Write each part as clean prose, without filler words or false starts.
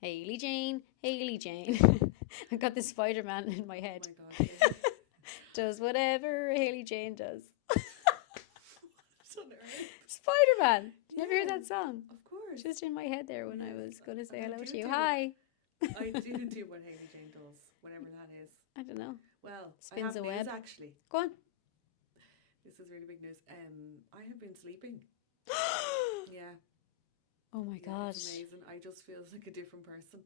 Hailey Jane, Hailey Jane. I've got this Spider-Man in my Oh head. my god, yeah. Does whatever Hailey Jane does. What on earth? Spider-Man. Did you never hear Yeah, that song? of course. Just in my head there when I Yes. was going to say And hello to you. Hi. I do do what Hailey Jane does, whatever that is. I don't know. Well, I Spins have a news web. actually. Go on. This is really big news. I have been sleeping. Yeah, Oh my yeah, God. it's amazing. I just feel like a different person.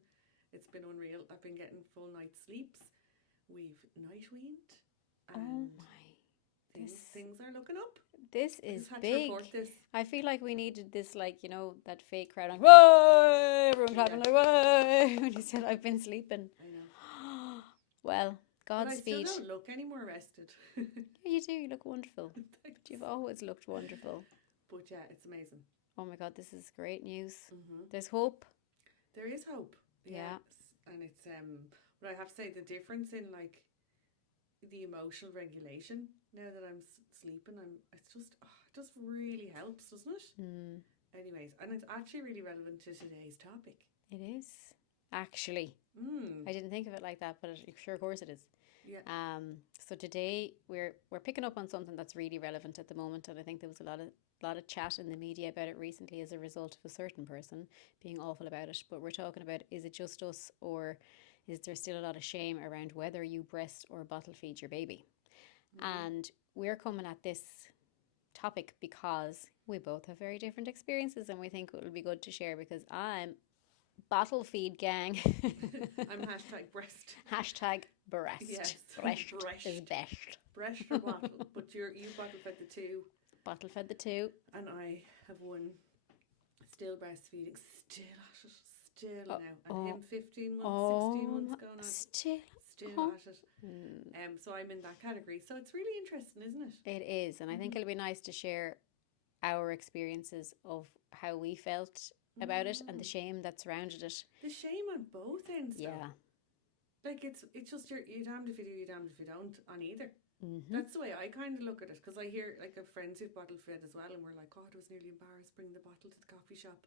It's been unreal. I've been getting full night sleeps. We've night weaned, Oh and my. things are looking up. This I is just had to big. report this. I feel like we needed this, like, that fake crowd, like, whoa! Everyone clapping, Yeah. like, whoa! When you said, I've been sleeping. I know, Well, but I still Godspeed. don't look any more rested. Yeah, you do. You look wonderful. Thanks. You've always looked wonderful. But yeah, it's amazing. Oh my God, this is great news. Hmm. There's hope. There is hope. Yeah. And it's but I have to say the difference in like the emotional regulation now that I'm sleeping, it just really helps, doesn't it? Mm, Anyways, and it's actually really relevant to today's topic. it is. Actually, Mm. I didn't think of it like that, but sure, of course it is. Yeah. So today we're picking up on something that's really relevant at the moment, and I think there was a lot of chat in the media about it recently as a result of a certain person being awful about it. But we're talking about, is it just us, or is there still a lot of shame around whether you breast or bottle feed your baby? Mm-hmm. And we're coming at this topic because we both have very different experiences, and we think it will be good to share because I'm bottle feed gang. I'm hashtag breast. Hashtag breast. Yes. Breast Breast. is best. Breast or bottle, but you bottle fed the two, Bottle fed the two. and I have one still breastfeeding, still at it, still Oh, now, and him 15 months, 16 months going on, still. still Oh. at it. So I'm in that category. So it's really interesting, isn't it? It is, and I think it'll be nice to share our experiences of how we felt about it and the shame that surrounded it. The shame on both ends, though. Yeah. Like it's just you're damned if you do, you're damned if you don't on either. Mm-hmm. That's the way I kind of look at it, because I hear like of friends who've bottle fed as well, and we're like, God, I was nearly embarrassed bringing the bottle to the coffee shop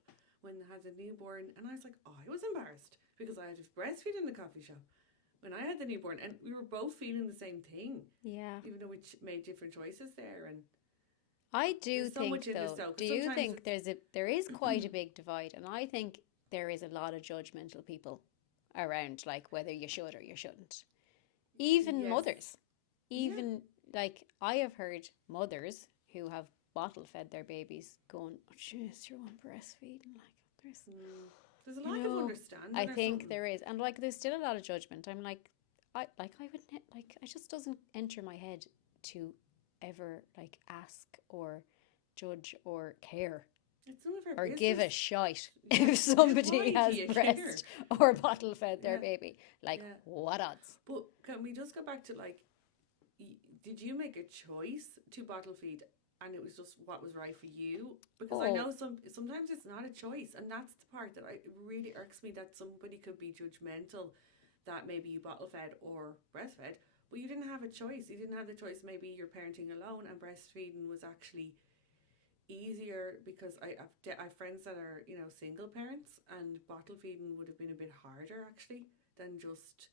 when I had a newborn, and I was like, I was embarrassed because I had to breastfeed in the coffee shop when I had the newborn, and we were both feeling the same thing, Yeah. even though we made different choices there. And I do there's so think much in this, though. though, 'cause Do you sometimes think there is quite a big divide, and I think there is a lot of judgmental people around, like whether you should or you shouldn't. Even yes, mothers, even like I have heard mothers who have bottle fed their babies going, "Oh, jeez, you're on breastfeeding." Like there's a lack of understanding. I or think something. there is, and like there's still a lot of judgment. I'm like, I would like it just doesn't enter my head to ever like ask or judge or care It's none of our or business. give a shite Yeah. if somebody Why has do you breast care? or bottle fed their Yeah. baby. Like, Yeah. what odds? But can we just go back to like, did you make a choice to bottle feed, and it was just what was right for you? Because I know sometimes it's not a choice, and that's the part that it really irks me, that somebody could be judgmental that maybe you bottle fed or breastfed, but you didn't have a choice. You didn't have the choice. Maybe you're parenting alone, and breastfeeding was actually easier, because I have friends that are single parents, and bottle feeding would have been a bit harder actually than just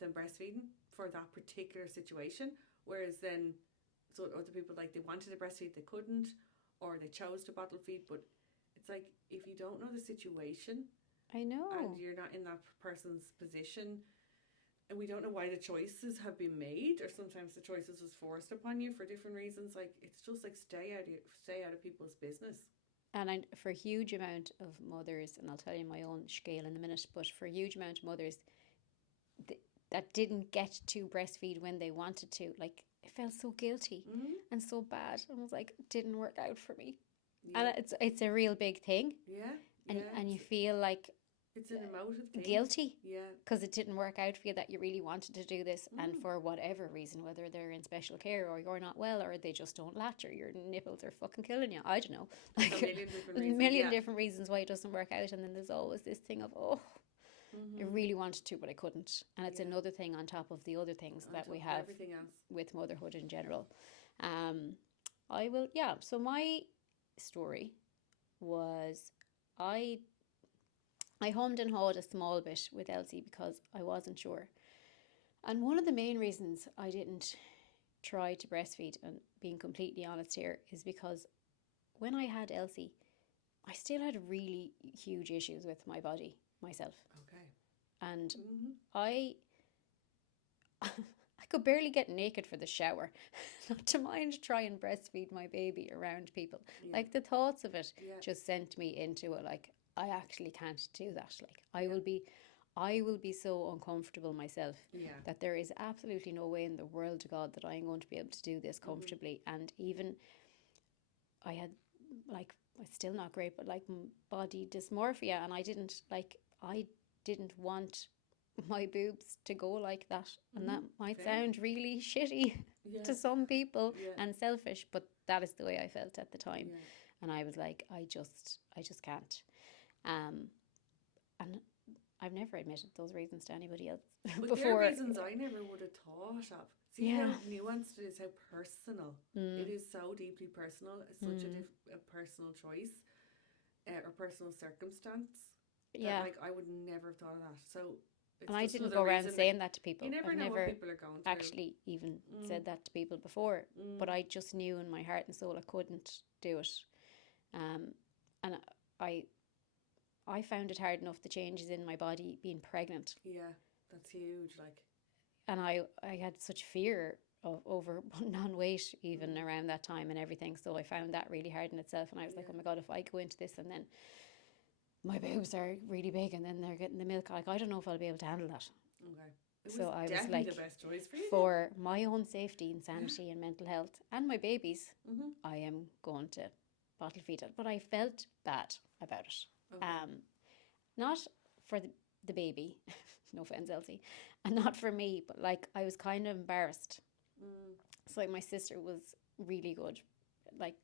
than breastfeeding for that particular situation. Whereas then, so other people, like, they wanted to breastfeed, they couldn't, or they chose to bottle feed. But it's like, if you don't know the situation I know. and you're not in that person's position, and we don't know why the choices have been made, or sometimes the choices was forced upon you for different reasons. Like, it's just like, stay out of people's business. And for a huge amount of mothers, and I'll tell you my own scale in a minute, but for a huge amount of mothers that didn't get to breastfeed when they wanted to, like, it felt so guilty and so bad. And I was like, it didn't work out for me. Yeah. And it's a real big thing. Yeah. And you feel like It's an emotive thing. guilty Yeah. because it didn't work out for you, that you really wanted to do this, and for whatever reason, whether they're in special care or you're not well or they just don't latch or your nipples are fucking killing you, I don't know, like a million different a reasons. million different reasons why it doesn't work out. And then there's always this thing of, I really wanted to but I couldn't, and it's another thing on top of the other things that we have everything else. with motherhood in general. So my story was, I I hummed and hawed a small bit with Elsie because I wasn't sure. And one of the main reasons I didn't try to breastfeed, and being completely honest here, is because when I had Elsie, I still had really huge issues with my body myself. Okay. And I I could barely get naked for the shower, not to mind try and breastfeed my baby around people. Yeah. Like the thoughts of it Yeah. just sent me into it. Like I actually can't do that. Like Yeah. I will be so uncomfortable myself Yeah. that there is absolutely no way in the world to God that I'm going to be able to do this comfortably. And even I had like, it's still not great, but like body dysmorphia, and I didn't want my boobs to go like that, and that might Fair. sound really shitty Yeah. to some people Yeah. and selfish, but that is the way I felt at the time. Yeah. And I was like, I just can't. And I've never admitted those reasons to anybody else But before. they're reasons I never would have thought of. See Yeah. how nuanced it is, how personal. It is so deeply personal. It's such a personal choice or personal circumstance. Yeah. That, like, I would never have thought of that. So, it's and I just didn't another go around reason saying that to people. You never I've know never what people are going through. actually even said that to people before, but I just knew in my heart and soul I couldn't do it. And I found it hard enough, the changes in my body being pregnant. Yeah, that's huge. Like, And I had such fear of over putting on weight even around that time and everything. So I found that really hard in itself. And I was like, oh my God, if I go into this and then my boobs are really big and then they're getting the milk, like, I don't know if I'll be able to handle that. okay. It was So I was definitely like, the best choice for you. for my own safety and sanity and mental health and my baby's, I am going to bottle feed it. But I felt bad about it. Okay. Not for the baby, no offense, Elsie, and not for me, but like I was kind of embarrassed. So like my sister was really good. Like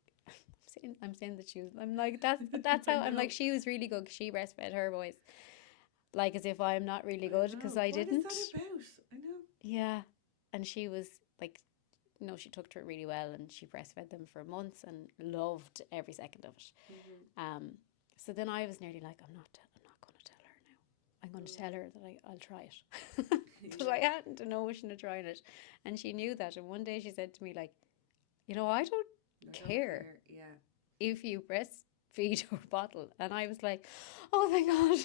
I'm saying that she was. I'm like that's how I'm like she was really good. 'Cause she breastfed her boys, like as if I'm not really good because I didn't. What is that about? I know. Yeah, and she was like, no, she took to it really well, and she breastfed them for months and loved every second of it. So then I was nearly like, I'm not going to tell her now. I'm going to tell her that I'll try it. But I hadn't a notion of trying it. And she knew that. And one day she said to me, like, I don't care if you breastfeed or bottle. And I was like, oh, thank God.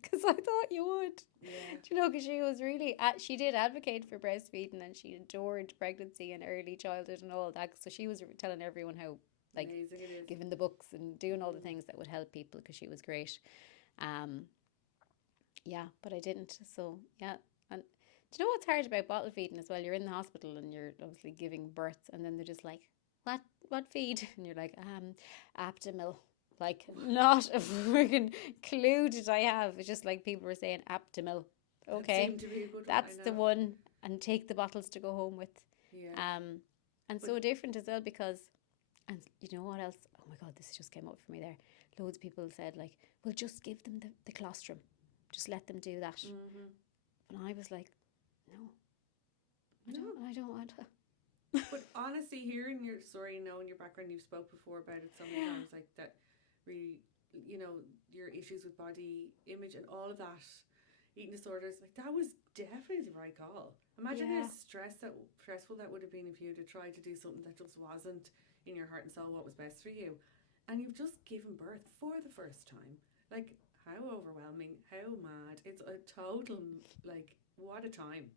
Because I thought you would. Yeah. Because she was really, she did advocate for breastfeeding and she adored pregnancy and early childhood and all that. So she was telling everyone how, like, amazing it is. giving the books and doing all the things that would help people because she was great. Yeah, but I didn't. So, yeah. And do you know what's hard about bottle feeding as well? You're in the hospital and you're obviously giving birth and then they're just like, what feed? And you're like, Aptamil. Like, not a freaking clue did I have. It's just like people were saying Aptamil. Okay, that's the one, and take the bottles to go home with. Yeah. And so different as well because, and you know what else? Oh my God, this just came up for me there. Loads of people said like, well, just give them the colostrum. Just let them do that. And I was like, no, I don't want to. But honestly, hearing your story, knowing your background, you've spoke before about it so many times, like that really, your issues with body image and all of that, eating disorders, like that was definitely the right call. Imagine how stressful that would have been if you had tried to do something that just wasn't in your heart and soul what was best for you. And you've just given birth for the first time. Like, how overwhelming, how mad. It's a total, like, what a time.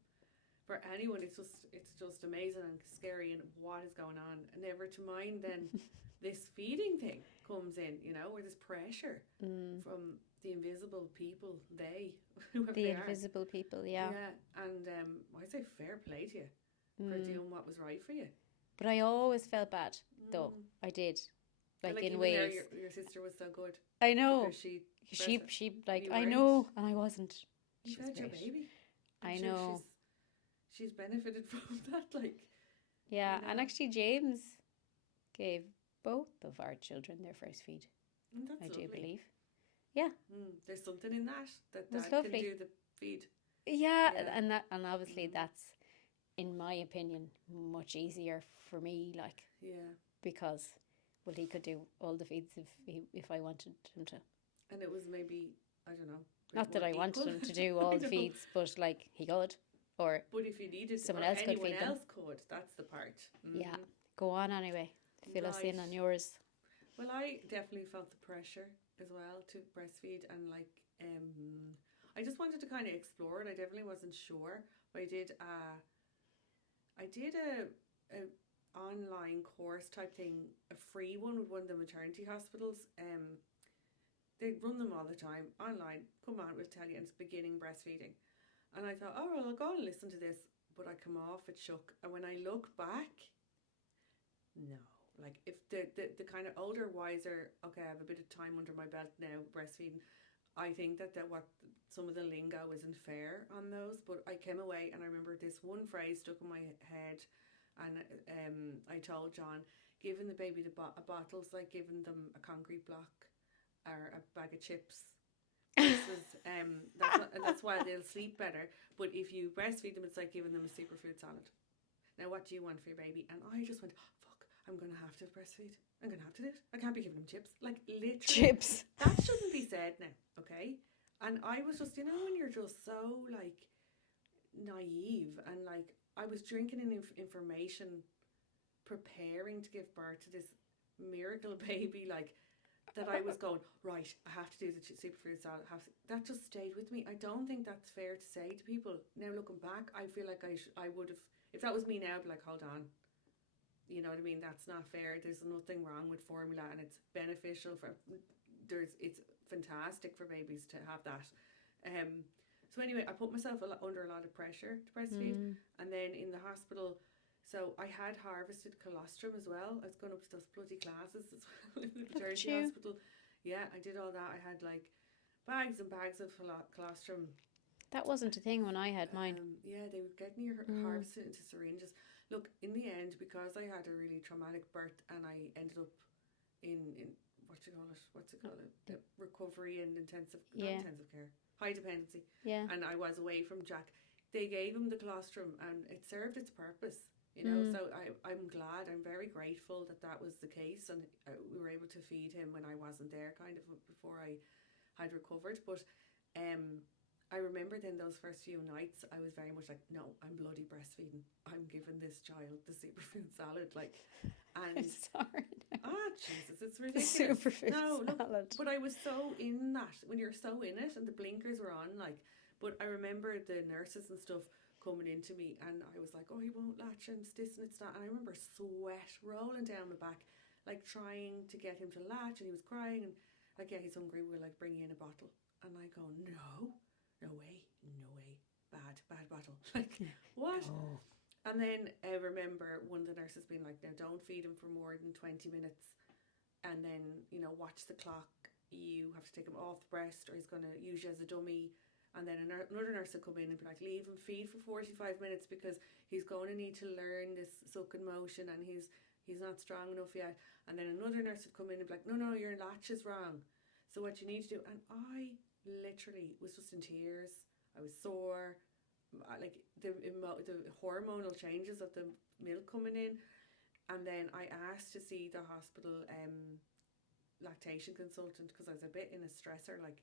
For anyone, it's just amazing and scary and what is going on. And never to mind then this feeding thing comes in, where there's pressure from the invisible people, whoever they are. Invisible people, yeah. Yeah, and I say fair play to you for doing what was right for you. But I always felt bad, though. I did. Like in ways. Your sister was so good. I know. She like, I know, and I wasn't. She was your baby. I know. She's benefited from that, like. Yeah, and actually James gave both of our children their first feed. That's lovely. Do believe. Yeah. There's something in that lovely. can do the feed. Yeah, and obviously that's, in my opinion, much easier for me, like. Yeah. Because, well, he could do all the feeds if I wanted him to. And it was maybe, I don't know. Not that I wanted him to do all the feeds, but like he could, or but if you needed, someone or else could anyone feed them. else could. That's the part. Yeah, go on anyway. Fill us in on yours. Well, I definitely felt the pressure as well to breastfeed, and like I just wanted to kind of explore it. I definitely wasn't sure, but I did a online course type thing, a free one with one of the maternity hospitals. They run them all the time online. Come on, we'll tell you. And it's beginning breastfeeding, and I thought, oh well, I'll go and listen to this. But I come off it shook, and when I look back, no. Like if the kind of older, wiser, okay, I have a bit of time under my belt now breastfeeding. I think that what some of the lingo isn't fair on those, but I came away and I remember this one phrase stuck in my head, and I told John, giving the baby a bottle's like giving them a concrete block or a bag of chips. That's why they'll sleep better. But if you breastfeed them, it's like giving them a superfood salad. Now, what do you want for your baby? And I just went, I'm going to have to breastfeed. I'm going to have to do it. I can't be giving them chips. Like, literally. Chips. That shouldn't be said now, okay? And I was just, when you're just so, like, naive. And, like, I was drinking in information, preparing to give birth to this miracle baby, like, that I was going, right, I have to do the superfood salad. That just stayed with me. I don't think that's fair to say to people. Now, looking back, I feel like I would have, if that was me now, I'd be like, hold on. You know what I mean? That's not fair. There's nothing wrong with formula, and it's beneficial it's fantastic for babies to have that. So anyway, I put myself under a lot of pressure to breastfeed, and then in the hospital, so I had harvested colostrum as well. I was going up to those bloody classes as well in the maternity hospital. Yeah, I did all that. I had like bags and bags of colostrum. That wasn't a thing when I had mine. Yeah, they would get me harvested into syringes. Look, in the end, because I had a really traumatic birth and I ended up in what's it called? Recovery and intensive care, high dependency. Yeah. And I was away from Jack. They gave him the colostrum and it served its purpose, So I'm glad, I'm very grateful that was the case, and we were able to feed him when I wasn't there, kind of before I had recovered. But I remember then those first few nights, I was very much like, no, I'm bloody breastfeeding. I'm giving this child the superfood salad, like, and I'm sorry. Jesus, it's ridiculous. Superfood salad. But I was so in that, when you're so in it, and the blinkers were on, like. But I remember the nurses and stuff coming into me, and I was like, oh, he won't latch, and it's this and it's that, and I remember sweat rolling down my back, like trying to get him to latch, and he was crying, and like, yeah, he's hungry. We're like bringing in a bottle, and I go, no way, bad bottle. Like, what? Oh. And then I remember one of the nurses being like, now don't feed him for more than 20 minutes, and then, watch the clock. You have to take him off the breast, or he's going to use you as a dummy. And then another nurse would come in and be like, leave him feed for 45 minutes because he's going to need to learn this sucking motion, and he's not strong enough yet. And then another nurse would come in and be like, no, your latch is wrong. So what you need to do, and I literally was just in tears. I was sore, like the hormonal changes of the milk coming in. And then I asked to see the hospital lactation consultant because I was a bit in a stressor, like,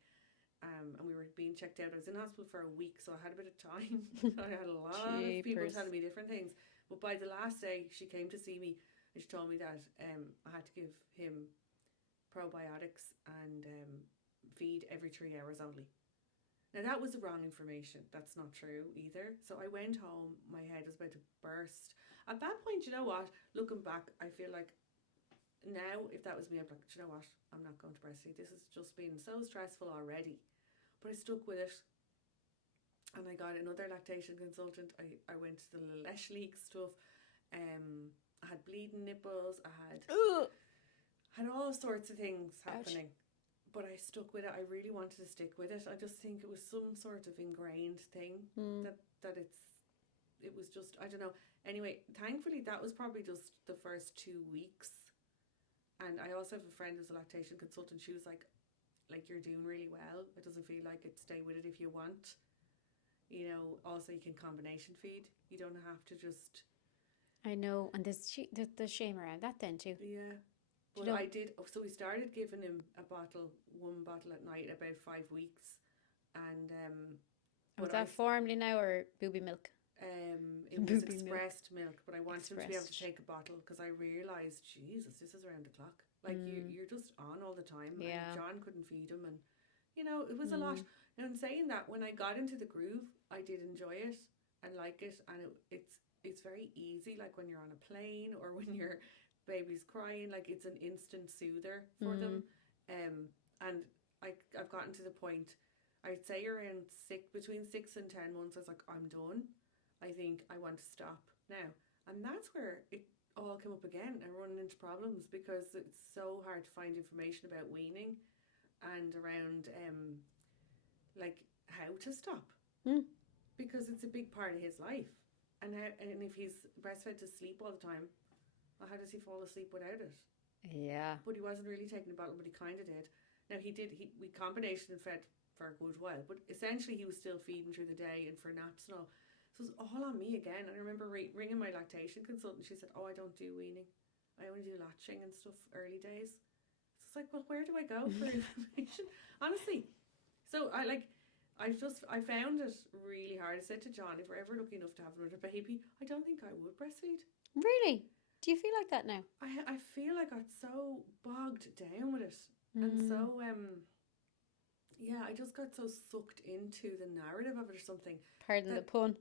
and we were being checked out. I was in hospital for a week, so I had a bit of time. I had a lot of people telling me different things. But by the last day, she came to see me, and she told me that I had to give him probiotics and feed every 3 hours only. Now that was the wrong information. That's not true either. So I went home, my head was about to burst. At that point, you know what? Looking back, I feel like now if that was me, I'd be like, you know what? I'm not going to breastfeed. This has just been so stressful already. But I stuck with it. And I got another lactation consultant. I went to the Lesh Leak stuff. I had bleeding nipples. I had all sorts of things happening. Ouch. But I stuck with it. I really wanted to stick with it. I just think it was some sort of ingrained thing that it was just, I don't know. Anyway, thankfully that was probably just the first 2 weeks. And I also have a friend who's a lactation consultant. She was like you're doing really well. It doesn't feel like it. Stay with it if you want. Also you can combination feed. You don't have to just. I know, and there's shame around that then too. Yeah. But I did. So we started giving him one bottle at night, about 5 weeks, and was that formally now or booby milk? It was expressed milk, but I wanted him to be able to take a bottle because I realised, Jesus, this is around the clock. Like you're just on all the time. Yeah. And John couldn't feed him, and it was a lot. And in saying that, when I got into the groove, I did enjoy it and like it, and it's very easy. Like when you're on a plane or when your baby's crying, like it's an instant soother for them. And I've gotten to the point. I'd say around between 6 and 10 months. I was like, I'm done. I think I want to stop now. And that's where it all came up again and running into problems because it's so hard to find information about weaning and around like how to stop. Because it's a big part of his life. And if he's breastfed to sleep all the time, well, how does he fall asleep without it? Yeah. But he wasn't really taking a bottle, but he kind of did. Now we combination fed for a good while, but essentially he was still feeding through the day and for naps and all. So it was all on me again. And I remember ringing my lactation consultant. She said, I don't do weaning. I only do latching and stuff early days. So it's like, well, where do I go for information? Honestly. So I found it really hard. I said to John, if we're ever lucky enough to have another baby, I don't think I would breastfeed. Really? Do you feel like that now? I feel I got so bogged down with it. And so, yeah, I just got so sucked into the narrative of it or something. Pardon the pun.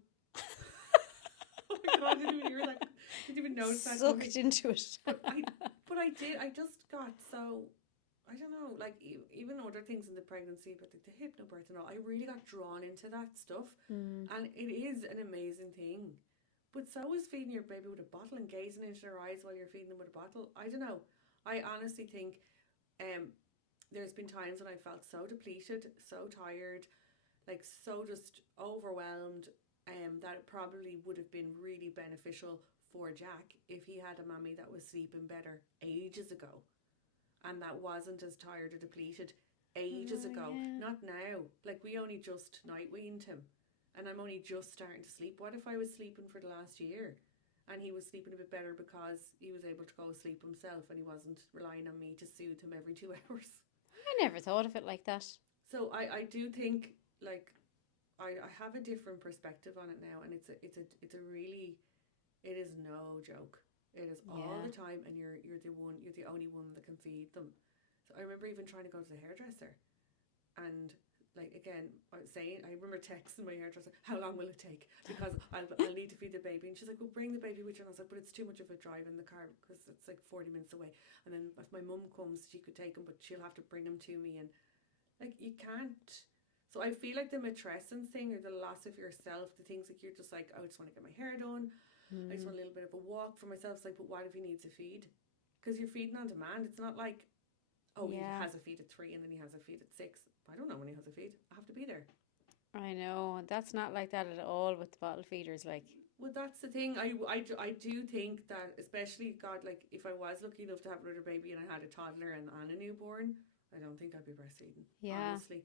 Oh my God, I didn't even hear that. I didn't even notice that. Sucked into it. But I did. I just got so, I don't know, like even other things in the pregnancy, but the hypnobirth and all, I really got drawn into that stuff. And it is an amazing thing. But so is feeding your baby with a bottle and gazing into their eyes while you're feeding them with a bottle. I don't know. I honestly think there's been times when I felt so depleted, so tired, like so just overwhelmed, that it probably would have been really beneficial for Jack if he had a mammy that was sleeping better ages ago and that wasn't as tired or depleted ages ago. Yeah. Not now. Like we only just night weaned him and I'm only just starting to sleep. What if I was sleeping for the last year and he was sleeping a bit better because he was able to go sleep himself and he wasn't relying on me to soothe him every 2 hours? I never thought of it like that. So I do think like I have a different perspective on it now, and it's a really, it is no joke. It is all the time, and you're the only one that can feed them. So I remember even trying to go to the hairdresser, and like again, I remember texting my hairdresser, how long will it take? Because I'll need to feed the baby, and she's like, well, bring the baby with you. And I was like, but it's too much of a drive in the car because it's like 40 minutes away. And then if my mum comes, she could take him, but she'll have to bring him to me, and like you can't. So I feel like the matrescence thing or the loss of yourself, the things like you're just like, I just want to get my hair done. I just want a little bit of a walk for myself. It's like, but what if he needs a feed? Because you're feeding on demand. It's not like, he has a feed at 3 and then he has a feed at 6. I don't know when he has a feed. I have to be there. I know. That's not like that at all with the bottle feeders. Like, well, that's the thing. I do think that, especially God, like if I was lucky enough to have another baby and I had a toddler and a newborn, I don't think I'd be breastfeeding. Yeah. Honestly.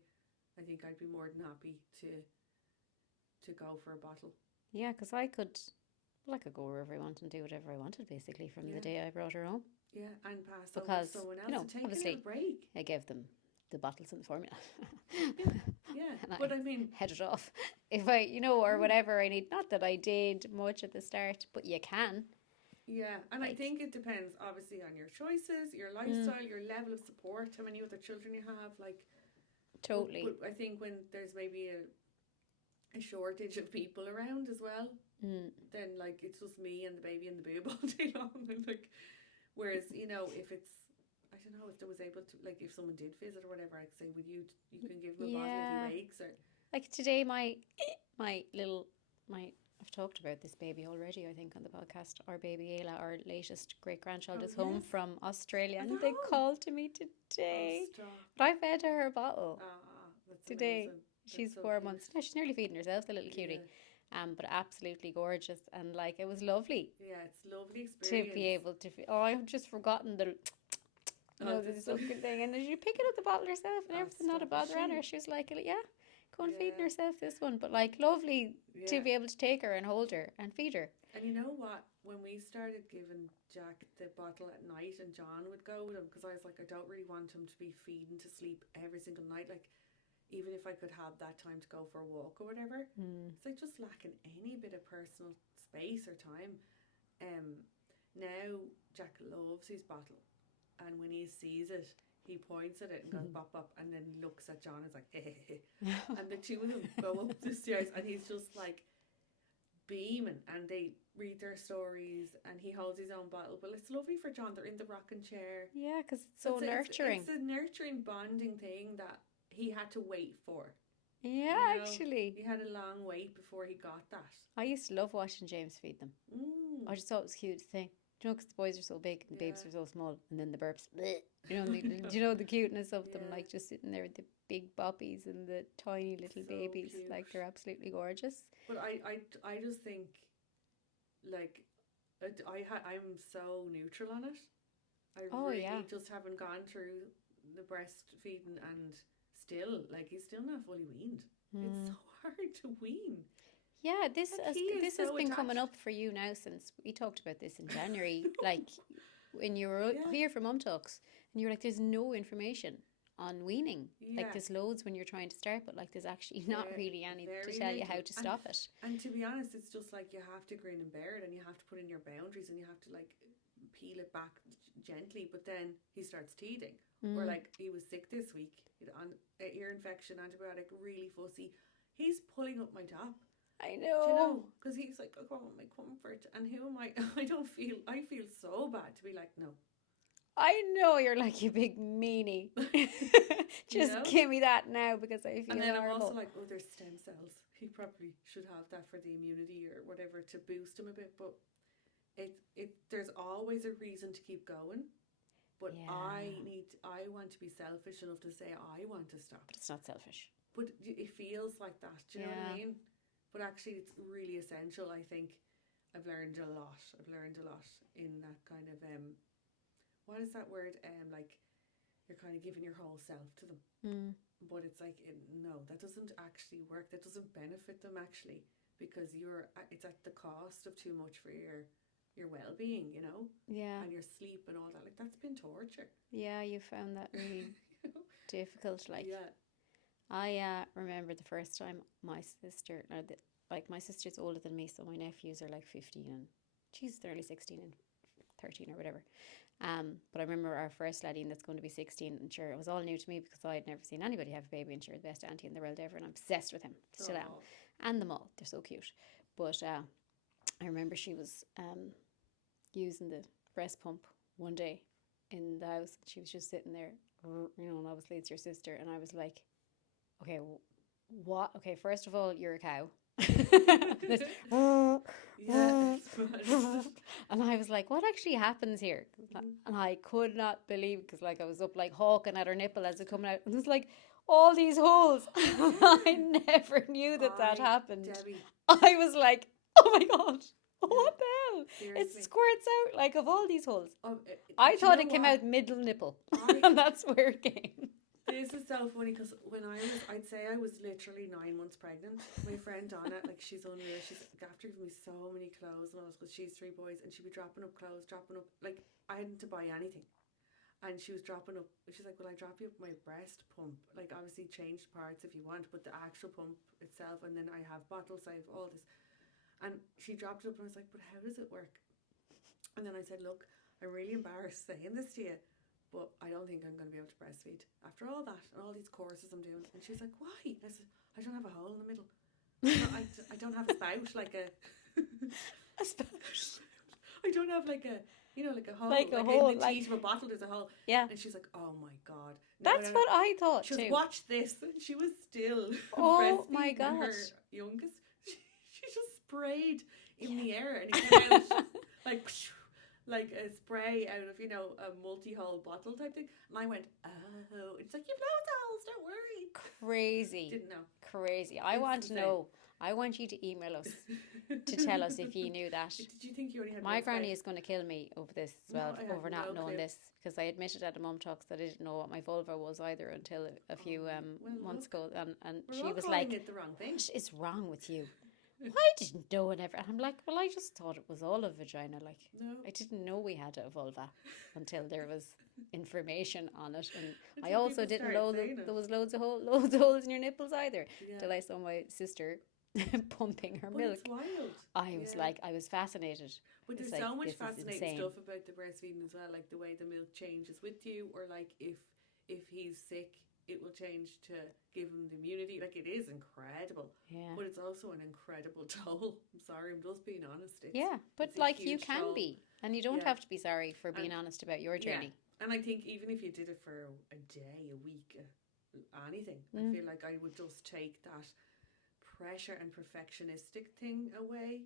I think I'd be more than happy to go for a bottle. Yeah, because I could go wherever I want and do whatever I wanted basically from the day I brought her home. Yeah, and pass over to someone else to take obviously, a little break. I gave them the bottles and the formula. yeah. But I mean, head it off if I, or whatever I need. Not that I did much at the start, but you can. Yeah, and I think it depends obviously on your choices, your lifestyle, your level of support, how many other children you have, like. Totally. But I think when there's maybe a shortage of people around as well, then like it's just me and the baby and the boob all day long. And like, whereas if it's, I don't know, if there was able to, like if someone did visit or whatever, I'd say, would you can give him a bottle if he wakes, or like today I've talked about this baby already, I think, on the podcast. Our baby Ayla, our latest great-grandchild, is home from Australia, and they called to me today. But I fed her a bottle today. She's 4 months. No, she's nearly feeding herself, the little cutie. But absolutely gorgeous, and like it was lovely. Yeah, it's a lovely experience to be able to. I've just forgotten the sucking thing, and she picking up the bottle herself and everything, not a bother on her. She was like, go and feed herself this one, but like lovely to be able to take her and hold her and feed her. And you know what? when we started giving Jack the bottle at night, and John would go with him, because I was like, I don't really want him to be feeding to sleep every single night. Like, even if I could have that time to go for a walk or whatever, it's like just lacking any bit of personal space or time. Now Jack loves his bottle, and when he sees it, he points at it and goes bop bop, and then he looks at John and is like, hey, hey, hey. And the two of them go up the stairs, and he's just like beaming, and they read their stories, and he holds his own bottle. But it's lovely for John. They're in the rocking chair. Yeah, because it's so nurturing. It's a nurturing bonding thing that he had to wait for. Yeah, actually. He had a long wait before he got that. I used to love watching James feed them. I just thought it was a cute thing. Do you know, because the boys are so big and the babes are so small, and then the burps. You know, do you know the cuteness of them, like just sitting there with the big boppies and the tiny little babies, cute. like they're absolutely gorgeous. But I just think, like, I'm so neutral on it. I really just haven't gone through the breastfeeding, and still, like, he's still not fully weaned. It's so hard to wean. Yeah, this has been attached. coming up for you now since we talked about this in January. Like when you were here for Mum Talks, and you were like, "There's no information on weaning. Like there's loads when you're trying to start, but like there's actually not really any to tell you how to stop it." And to be honest, it's just like you have to grin and bear it, and you have to put in your boundaries, and you have to like peel it back gently. But then he starts teething, or like he was sick this week on ear infection, antibiotic, really fussy. He's pulling up my top. I know. Do you know? Because he's like, I want my comfort. And who am I? I feel so bad to be like, no. I know, you're like, you big meanie. Just give me that now, because I feel And then horrible. I'm also like, oh, there's stem cells. He probably should have that for the immunity or whatever to boost him a bit. But there's always a reason to keep going. But I want to be selfish enough to say I want to stop. But it's not selfish. But it feels like that. Do you know what I mean? But actually, it's really essential. I think I've learned a lot. In that kind of what is that word? Like you're kind of giving your whole self to them. But it's like no, that doesn't actually work. That doesn't benefit them actually, because it's at the cost of too much for your well-being. You know. Yeah. And your sleep and all that. Like that's been torture. Yeah, you found that really difficult. Like. Yeah. I remember the first time my sister, my sister's older than me, so my nephews are like 15 and she's early 16 and 13 or whatever. But I remember our first laddie that's going to be 16, and sure, it was all new to me because I had never seen anybody have a baby, and sure, the best auntie in the world ever, and I'm obsessed with him, still am. And them all, they're so cute. But I remember she was using the breast pump one day in the house, and she was just sitting there, you know, and obviously it's your sister, and I was like, okay, what? Okay, first of all, you're a cow. And I was like, what actually happens here? And I could not believe, because like I was up like hawking at her nipple as it coming out, and there's like all these holes. I never knew that happened. Debbie. I was like, oh my god, what the hell? Seriously. It squirts out like of all these holes. I thought it came out middle nipple, and that's where it came. This is so funny, because when I'd say I was literally 9 months pregnant. My friend Donna, like, she's unreal. She's after giving me so many clothes and all this, because she's 3 boys, and she'd be dropping up clothes, like, I hadn't to buy anything. And she was dropping up, she's like, well, I drop you up my breast pump. Like, obviously change parts if you want, but the actual pump itself, and then I have bottles, I have all this. And she dropped it up, and I was like, but how does it work? And then I said, look, I'm really embarrassed saying this to you, but I don't think I'm going to be able to breastfeed after all that and all these courses I'm doing. And she's like, why? And I said, I don't have a hole in the middle. I don't have a spout, like a spout. I don't have like a, you know, like a hole. Like a hole. In the teeth of a bottle, there's a hole. Yeah. And she's like, oh my God. That's what I thought too. She was, watch this. She was still oh my God. Her youngest. She just sprayed in the air, and it came out like a spray out of, you know, a multi-hole bottle type thing. And I went, oh. It's like, you've loads of holes, don't worry. Crazy. Didn't know. Crazy. I want to know. I want you to email us to tell us if you knew that. Did you think you only had my granny is going to kill me over this as well, over not knowing this, because I admitted at a Mum Talks that I didn't know what my vulva was either until a few months ago, and she was like, it the wrong thing. What is wrong with you? I didn't know whatever. And I'm like, well, I just thought it was all a vagina. Like, No. I didn't know we had a vulva until there was information on it. And I Until also people didn't start know that saying it. there was loads of holes in your nipples either. Yeah. Till I saw my sister pumping her But milk. it's wild. I was like, I was fascinated. But It's there's like, so much this is fascinating insane. stuff about the breastfeeding as well, like the way the milk changes with you, or like if he's sick, it will change to give him the immunity. Like, it is incredible. Yeah. But it's also an incredible toll. I'm sorry, I'm just being honest. Yeah, but it's a like, you huge can toll. be, and you don't Yeah. have to be sorry for being honest about your journey. Yeah. And I think even if you did it for a day, a week, anything, I feel like I would just take that pressure and perfectionistic thing away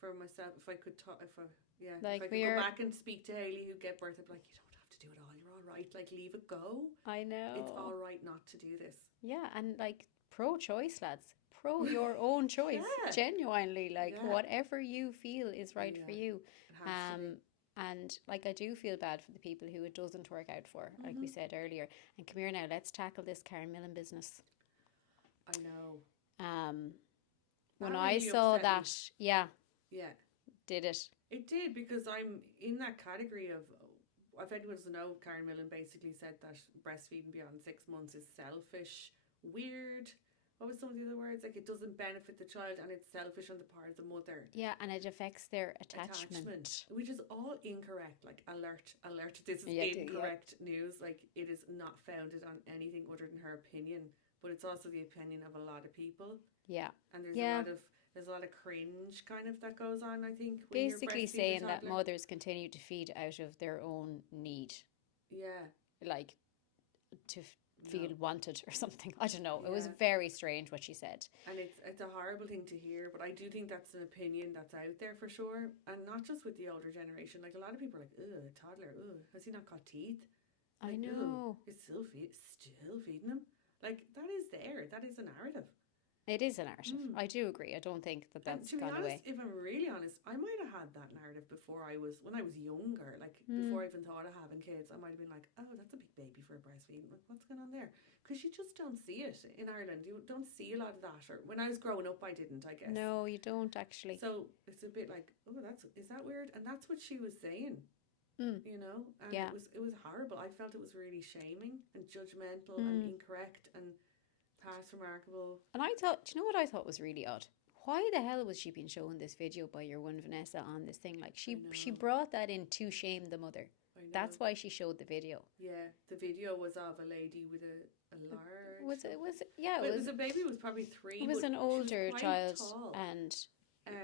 for myself. If I could talk, if I could go back and speak to Hayley who gave birth, I'd be like, you don't have to do it all. You're all right. Like, leave it go. I know. It's all right not to do this. Yeah, and like, pro-choice, lads. Pro your own choice. Yeah. Genuinely, like, whatever you feel is right for you. It has to be. And like, I do feel bad for the people who it doesn't work out for, like we said earlier. And come here now, let's tackle this Karen Millen business. I know. When That I really saw upset that, me. yeah, did it? It did, because I'm in that category of, if anyone doesn't know, Karen Millen basically said that breastfeeding beyond 6 months is selfish, weird. What was some of the other words? Like, it doesn't benefit the child, and it's selfish on the part of the mother. Yeah, and it affects their attachment. Which is all incorrect. Like, alert, this is incorrect news. Like, it is not founded on anything other than her opinion, but it's also the opinion of a lot of people. Yeah. And there's a lot of cringe kind of that goes on, I think. Basically saying that mothers continue to feed out of their own need. Yeah. Like, to feel wanted or something. I don't know. It was very strange what she said. And it's a horrible thing to hear, but I do think that's an opinion that's out there for sure. And not just with the older generation. Like, a lot of people are like, ugh, toddler, ugh, has he not got teeth? Like, I know. It's still feeding him. Like, that is there. That is a narrative. It is a narrative. I do agree. I don't think that's gone away. If I'm really honest, I might have had that narrative when I was younger, like before I even thought of having kids. I might have been like, oh, that's a big baby for a breastfeeding. Like, what's going on there? Because you just don't see it in Ireland. You don't see a lot of that. Or when I was growing up, I didn't, I guess. No, you don't actually. So it's a bit like, oh, is that weird? And that's what she was saying. You know, and it was horrible. I felt it was really shaming and judgmental and incorrect and past remarkable. And I thought, do you know what I thought was really odd? Why the hell was she being shown this video by your one Vanessa on this thing? Like, she brought that in to shame the mother. That's why she showed the video. Yeah, the video was of a lady with a large. It was a baby who was probably 3. It was an older child tall. And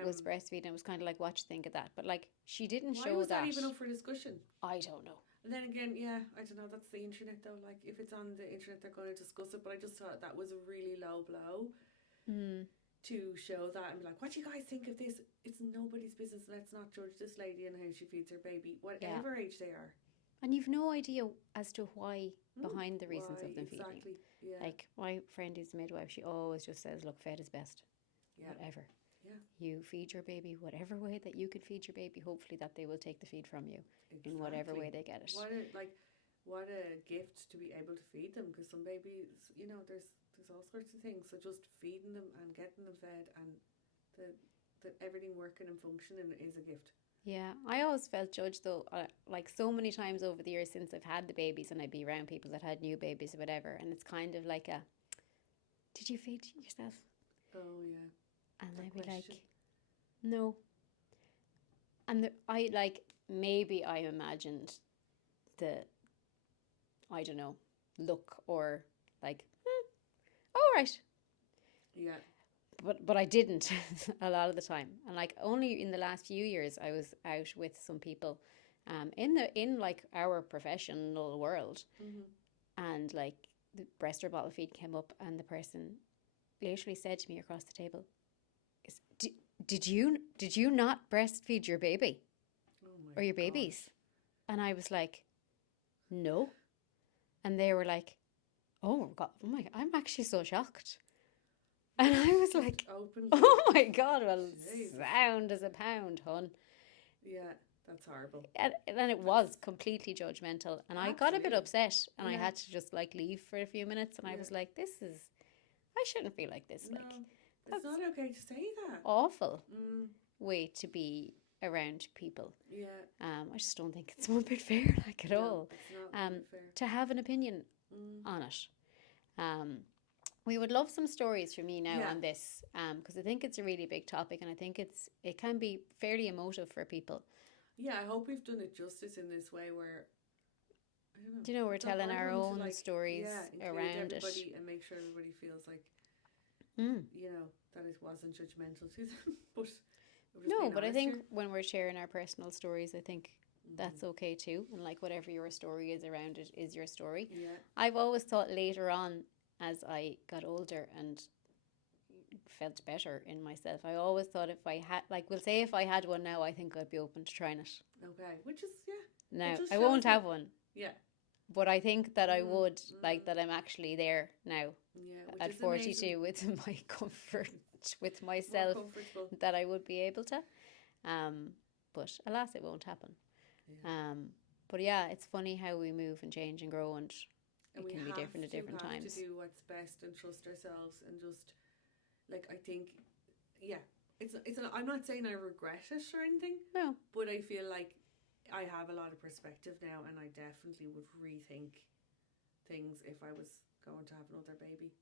was breastfeeding. It was kind of like, what you think of that? But like, she didn't show that. Why was that even up for discussion? I don't know. And then again, I don't know, that's the internet though. Like, if it's on the internet, they're going to discuss it. But I just thought that was a really low blow to show that and be like, what do you guys think of this? It's nobody's business. Let's not judge this lady and how she feeds her baby, whatever age they are. And you've no idea as to why behind the reasons of them feeding. Yeah. Like, my friend who's a midwife, she always just says, look, fed is best. Yeah. Whatever. Yeah. You feed your baby whatever way that you can feed your baby. Hopefully that they will take the feed from you in whatever way they get it. What a gift to be able to feed them, because some babies, you know, there's all sorts of things. So just feeding them and getting them fed and the everything working and functioning is a gift. Yeah, I always felt judged though, like so many times over the years since I've had the babies, and I'd be around people that had new babies or whatever, and it's kind of like did you feed yourself? Oh yeah. And I'd be like, no. And maybe I imagined I don't know, look or like, all right. Yeah. But I didn't a lot of the time. And like, only in the last few years I was out with some people in like our professional world. And like, the breast or bottle feed came up, and the person literally said to me across the table, did you not breastfeed your baby or your babies? And I was like, no. And they were like, oh my God, I'm actually so shocked. And I was like, oh my God, well, sound as a pound, hun. Yeah, that's horrible. And it was completely judgmental. And I got a bit upset, and I had to just like leave for a few minutes. And I was like, I shouldn't feel like this. No. Like, It's not okay to say that. Awful Mm, way to be around people. yeah. I just don't think it's one bit fair, like at No, all. it's not really fair. To have an opinion Mm. on it. We would love some stories from you now Yeah. on this, because I think it's a really big topic, and I think it can be fairly emotive for people. Yeah, I hope we've done it justice in this way where, I don't know. Do you know, we're it's a telling hard our one to, own stories include around it. everybody and make sure everybody feels like, Mm. that it wasn't judgmental to them. But we're just No, being but I honest think here. when we're sharing our personal stories, I think that's okay too. And like whatever your story is around it is your story. Yeah. I've always thought later on, as I got older and felt better in myself, I always thought if I had, like, we'll say if I had one now, I think I'd be open to trying it. Okay. Which is, yeah. Now, just I shows won't that- have one, Yeah. but I think that I would, like, that I'm actually there now Yeah. Which at is 42 amazing. with my comfort, with More myself, comfortable. that I would be able to. But alas, it won't happen. Yeah. But yeah, it's funny how we move and change and grow, and And it we can be different at different have times. to do what's best and trust ourselves and just, like, I think, yeah, I'm not saying I regret it or anything, No, but I feel like I have a lot of perspective now, and I definitely would rethink things if I was going to have another baby.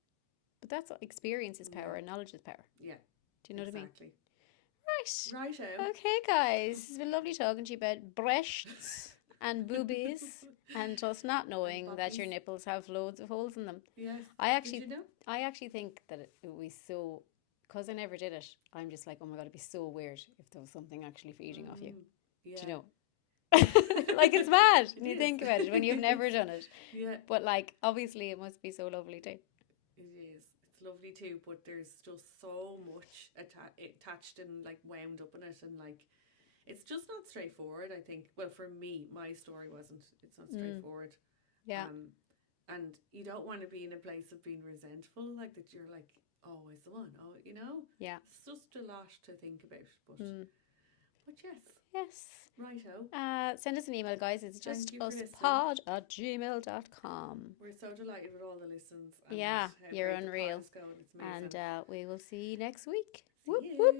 but that's experience is power and knowledge is power. Yeah. Do you know Exactly. what I mean? Righto. Okay, guys, it's been lovely talking to you about breasts and boobies and just not knowing that your boppies. nipples have loads of holes in them. Yes. I actually, Did you know? I actually think that it would be so, because I never did it. I'm just like, oh my god, it'd be so weird if there was something actually feeding off you. Yeah. Do you know? Like, it's mad when you is. think about it when you've never done it. Yeah. But like, obviously, it must be so lovely too. It is. It's lovely too, but there's just so much attached and like wound up in it, and like it's just not straightforward. I think. Well, for me, my story wasn't. It's not straightforward. Yeah. And you don't want to be in a place of being resentful, like that. You're like always the one. Oh, Yeah. It's just a lot to think about, but yes. Yes. Righto. Send us an email, guys. It's Thank just you for listening. uspod@gmail.com. We're so delighted with all the listens. And Yeah, how you're great the pod unreal. is going. It's amazing. And we will see you next week. See Whoop, you. whoop.